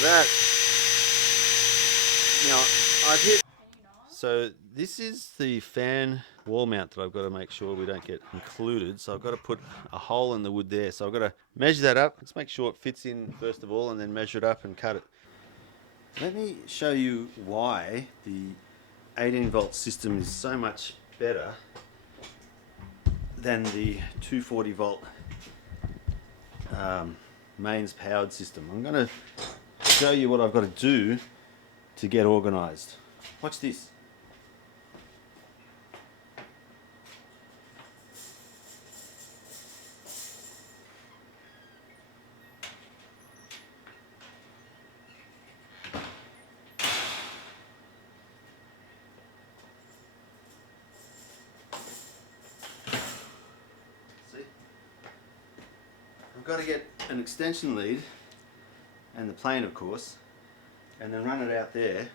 at that. Now, I've hit... So this is the fan wall mount that I've got to make sure we don't get included. So I've got to put a hole in the wood there. So I've got to measure that up. Let's make sure it fits in first of all and then measure it up and cut it. Let me show you why the 18-volt system is so much better than the 240-volt mains powered system. I'm going to show you what I've got to do to get organised. Watch this. I've got to get an extension lead and the plane, of course, and then run it out there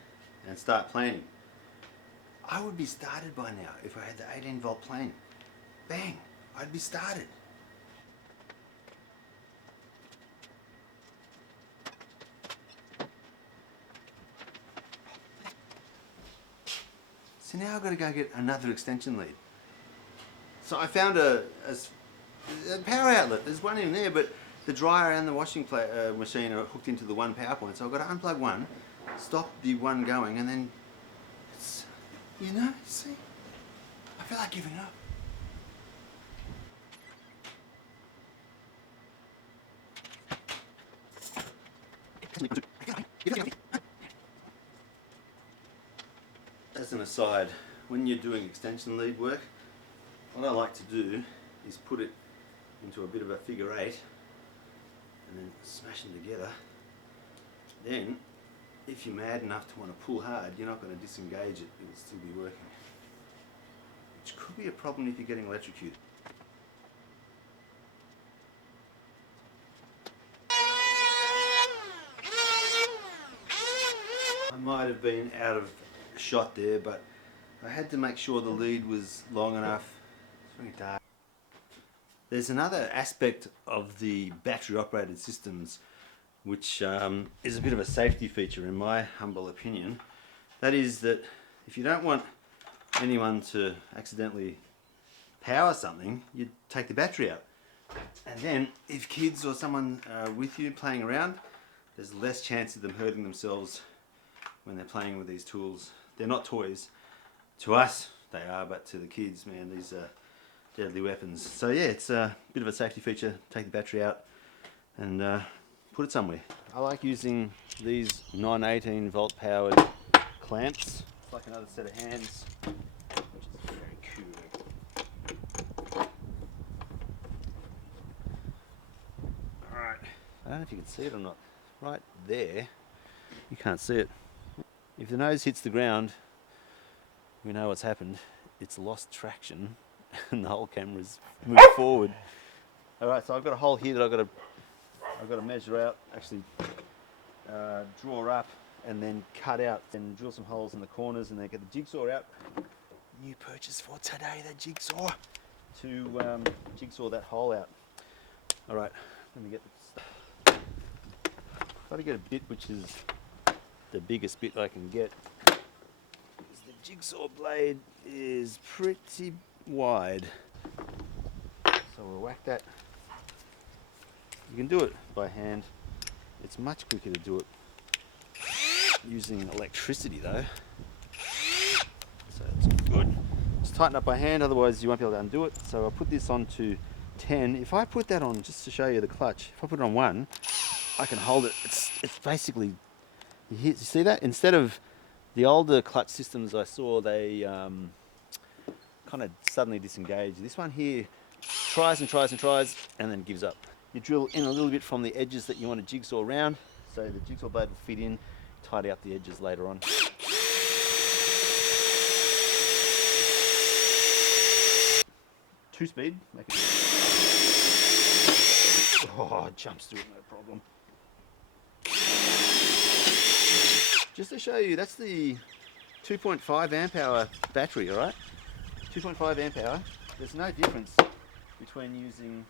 and start planing. I would be started by now if I had the 18-volt plane. Bang! I'd be started. So now I've got to go get another extension lead. So I found a power outlet. There's one in there, but the dryer and the washing machine are hooked into the one power point. So I've got to unplug one, stop the one going, and then, you know, see? I feel like giving up. As an aside, when you're doing extension lead work, what I like to do is put it into a bit of a figure 8 and then smash them together. Then, if you're mad enough to want to pull hard, you're not going to disengage it, it will still be working. Which could be a problem if you're getting electrocuted. I might have been out of shot there, but I had to make sure the lead was long enough. It's very dark. There's another aspect of the battery operated systems which is a bit of a safety feature in my humble opinion. That is that if you don't want anyone to accidentally power something, you take the battery out. And then if kids or someone with you playing around, there's less chance of them hurting themselves when they're playing with these tools. They're not toys. To us they are, but to the kids, man, these are deadly weapons. So yeah, it's a bit of a safety feature. Take the battery out and put it somewhere. I like using these non-18 volt powered clamps. It's like another set of hands, which is very cool. Alright, I don't know if you can see it or not. Right there, you can't see it. If the nose hits the ground, we know what's happened. It's lost traction and the whole camera's moved forward. Alright, so I've got a hole here that I've got to measure out, actually draw up and then cut out and drill some holes in the corners and then get the jigsaw out. New purchase for today, the jigsaw, to jigsaw that hole out. Alright, let me get this. Try to get a bit which is the biggest bit I can get. The jigsaw blade is pretty wide, so we'll whack that. You can do it by hand. It's much quicker to do it using electricity though, so it's good. Just tighten up by hand, otherwise you won't be able to undo it. So I'll put this on to 10. If I put that on, just to show you the clutch, if I put it on 1, I can hold it. It's basically, you see that? Instead of the older clutch systems I saw, they kind of suddenly disengage. This one here tries and tries and tries and then gives up. You drill in a little bit from the edges that you want to jigsaw around, so the jigsaw blade will fit in, tidy up the edges later on. 2-speed, make it. Oh, it jumps through it, no problem. Just to show you, that's the 2.5 amp hour battery, alright? 2.5 amp hour. There's no difference between using,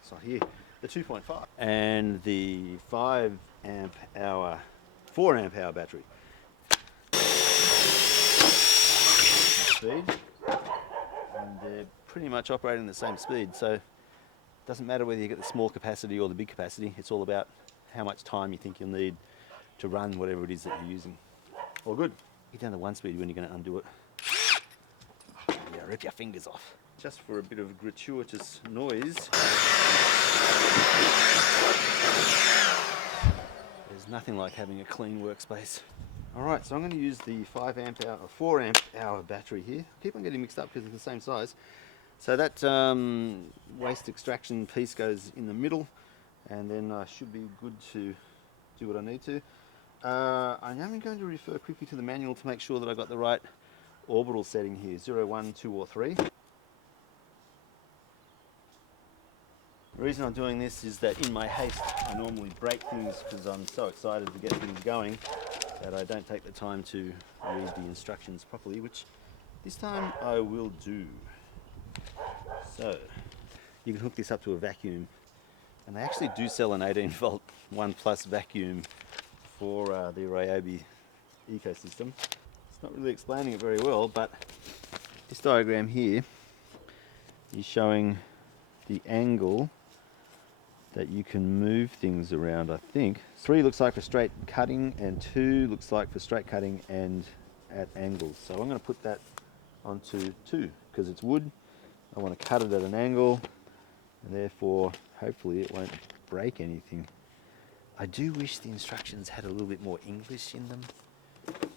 it's not here, the 2.5 and the 5 amp hour, 4 amp hour battery. Speed, and they're pretty much operating the same speed, so it doesn't matter whether you get the small capacity or the big capacity. It's all about how much time you think you'll need to run whatever it is that you're using. All good. Get down to 1 speed when you're going to undo it. Yeah, rip your fingers off. Just for a bit of gratuitous noise. There's nothing like having a clean workspace. Alright, so I'm going to use the 5 amp hour, or 4 amp hour battery here. I keep on getting mixed up because it's the same size. So that waste extraction piece goes in the middle, and then I should be good to do what I need to. I am going to refer quickly to the manual to make sure that I got the right orbital setting here, 0, 1, 2 or 3. The reason I'm doing this is that in my haste I normally break things because I'm so excited to get things going that I don't take the time to read the instructions properly, which this time I will do. So you can hook this up to a vacuum, and they actually do sell an 18 volt 1 plus vacuum for the Ryobi ecosystem. It's not really explaining it very well, but this diagram here is showing the angle that you can move things around, I think. 3 looks like for straight cutting, and 2 looks like for straight cutting and at angles. So I'm going to put that onto 2 because it's wood. I want to cut it at an angle, and therefore hopefully it won't break anything. I do wish the instructions had a little bit more English in them.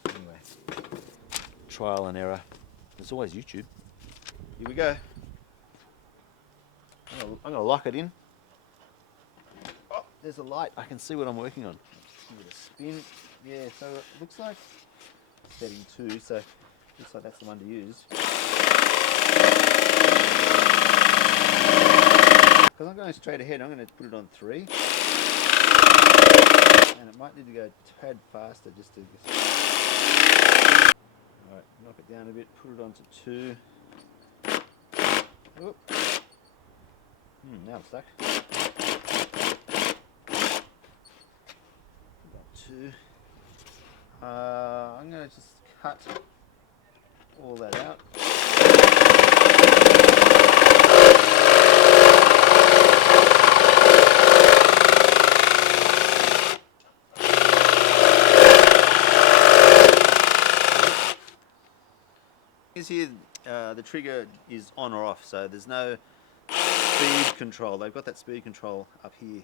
Anyway, trial and error. There's always YouTube. Here we go. I'm going to lock it in. Oh, there's a light. I can see what I'm working on. Give it a spin. Yeah, so it looks like setting 2, so looks like that's the one to use. Because I'm going straight ahead, I'm going to put it on 3. And it might need to go a tad faster just to... Alright, knock it down a bit, put it onto 2. Oop. Now it's stuck. Put it on 2. I'm going to just cut all that out. Here, the trigger is on or off, so there's no speed control. They've got that speed control up here,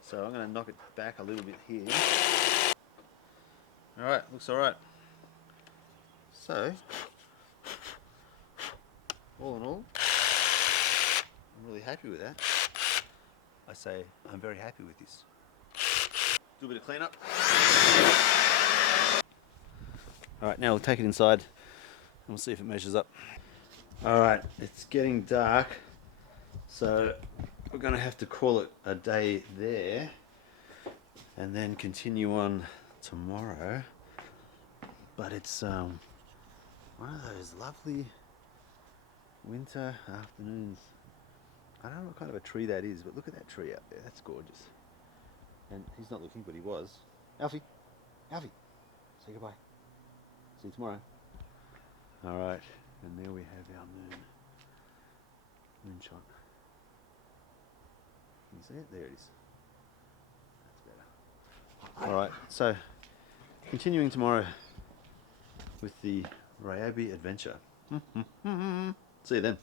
so I'm going to knock it back a little bit here. Alright, looks alright. So, all in all, I'm really happy with that. I say I'm very happy with this. Do a bit of cleanup. Alright, now we'll take it inside and we'll see if it measures up. Alright, it's getting dark, so we're going to have to call it a day there and then continue on tomorrow. But it's one of those lovely winter afternoons. I don't know what kind of a tree that is, but look at that tree out there. That's gorgeous. And he's not looking, but he was. Alfie! Alfie! Say goodbye. See you tomorrow. Alright, and there we have our moonshot. Can you see it? There it is. That's better. Alright, so continuing tomorrow with the Ryobi adventure. See you then.